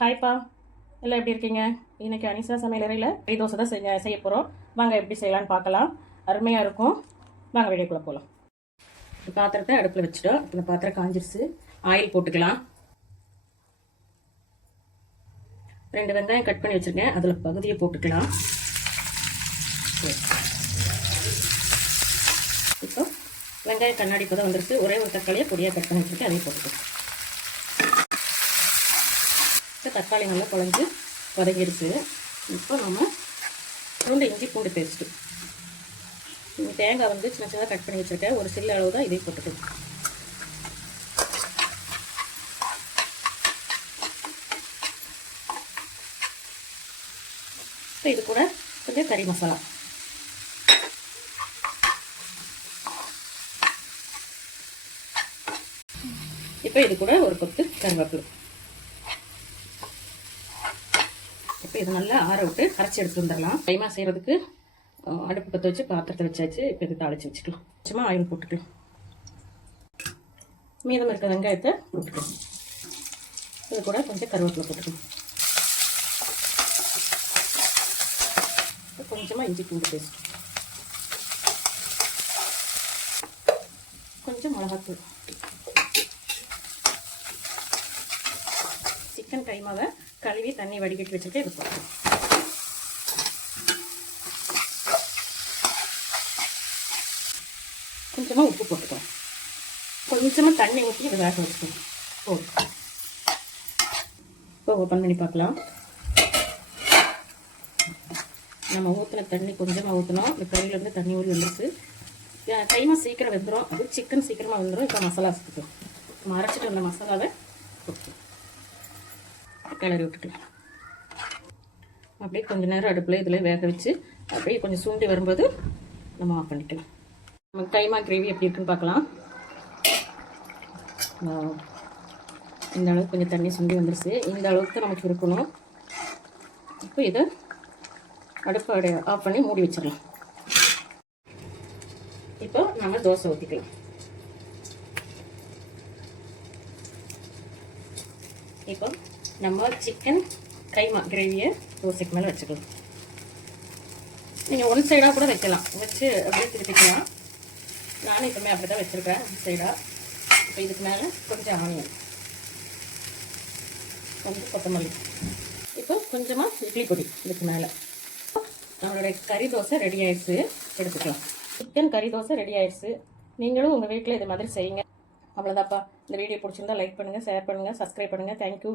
ஹாய்ப்பா, எல்லாம் எப்படி இருக்கீங்க? இன்றைக்கி அனிசா சமையலறையில் இட்லி தோசை தான் செய்ய போகிறோம். வாங்க எப்படி செய்யலான்னு பார்க்கலாம். அருமையாக இருக்கும். வாங்க வீடியோக்குள்ளே போகலாம். பாத்திரத்தை அடுப்பில் வச்சுட்டோம். இப்போ இந்த பாத்திரம் காஞ்சிருச்சு. ஆயில் போட்டுக்கலாம். 2 வெங்காயம் கட் பண்ணி வச்சுருக்கேன், அதில் பகுதியை போட்டுக்கலாம். இப்போ வெங்காயம் கண்ணாடி இப்போ தான் வந்துருச்சு. ஒரே ஒரு தக்காளியை பொடியாக கட் பண்ணி வச்சுருக்கேன், அதையும் போட்டுக்கலாம். தக்காளி நல்லா குழஞ்சி வதங்கிடுச்சு. இப்போ நம்ம இஞ்சி பூண்டு பேஸ்ட்டு, தேங்காய் வந்து சின்ன சின்னதாக கட் பண்ணி வச்சுருக்கேன், ஒரு சில்லு அளவு தான் இதை போட்டுக்கலாம். இப்போ இது கூட கொஞ்சம் கறி மசாலா, இப்போ இது கூட ஒரு கொத்து கருவேப்பிலை. இப்போ இது நல்லா ஆற விட்டு அரைச்சி எடுத்து வந்துடலாம். கைமா செய்கிறதுக்கு அடுப்பு பற்ற வச்சு பாத்திரத்தை வச்சாச்சு. இப்போ இது தாளித்து வச்சுக்கலாம். சும்மா ஆயில் போட்டுக்கலாம். மீதம் இருக்க வெங்காயத்தை போட்டுக்கலாம். இது கூட கொஞ்சம் கருவேப்பிலை போட்டுக்கலாம். கொஞ்சமாக இஞ்சி பூண்டு பேஸ்ட், கொஞ்சம் மிளகாத்தூள், சிக்கன் கைமாவை கழுவி தண்ணி வடிகட்டி வச்சுட்டு இது போட்டுக்கலாம். கொஞ்சமாக உப்பு போட்டுக்கலாம். கொஞ்சமாக தண்ணி ஊற்றி இதை வேக வச்சுக்கலாம். இப்போ ஓப்பன் பண்ணி பார்க்கலாம். நம்ம ஊற்றின தண்ணி கொஞ்சமாக ஊற்றணும். இந்த கறியிலேருந்து தண்ணி ஊறி வந்துருச்சு. கைமா சீக்கிரம் வெந்துடும், அது சிக்கன் சீக்கிரமாக வந்துடும். இப்போ மசாலா சேர்த்துக்கலாம். நம்ம அரைச்சிட்டு வந்த மசாலாவை போட்டுக்கலாம், கிளறி விட்டுக்கலாம். அப்படியே கொஞ்சம் நேரம் அடுப்பில் இதில் வேக வச்சு அப்படியே கொஞ்சம் சூண்டி வரும்போது நம்ம ஆஃப் பண்ணிக்கலாம். நம்ம கைமா கிரேவி எப்படி இருக்குன்னு பார்க்கலாம். இந்த அளவுக்கு கொஞ்சம் தண்ணி சுண்டி வந்துருச்சு. இந்த அளவுக்கு நமக்கு இருக்கணும். இப்போ இதை அடுப்பை ஆஃப் பண்ணி மூடி வச்சிடலாம். இப்போ நம்ம தோசை ஊற்றிக்கலாம். இப்போ நம்ம சிக்கன் கைமா கிரேவியை தோசைக்கு மேலே வச்சுக்கலாம். நீங்கள் ஒன் சைடாக கூட வைக்கலாம், வச்சு அப்படியே திருப்பிக்கலாம். நானும் இப்போமே அப்படி தான் வச்சுருக்கேன், ஒன் சைடாக. இப்போ இதுக்கு மேலே கொஞ்சம் ஆனியன், கொஞ்சம் கொத்தமல்லி, இப்போ கொஞ்சமாக இட்லி பொடி இதுக்கு மேலே. நம்மளுடைய கறி தோசை ரெடி ஆயிடுச்சு, எடுத்துக்கலாம். சிக்கன் கறி தோசை ரெடி ஆயிடுச்சு. நீங்களும் உங்கள் வீட்டில் இது மாதிரி செய்யுங்க. அவ்வளோதாப்பா. இந்த வீடியோ பிடிச்சிருந்தா லைக் பண்ணுங்கள், ஷேர் பண்ணுங்கள், சப்ஸ்கிரைப் பண்ணுங்கள். தேங்க்யூ.